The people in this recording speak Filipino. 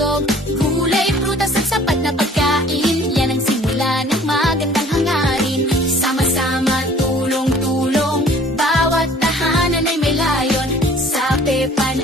busog Gulay, prutas at sapat na pagkain. Yan ang simula ng magandang hangarin. Sama-sama, tulong-tulong Bawat tahanan ay may layon. Sa Pepan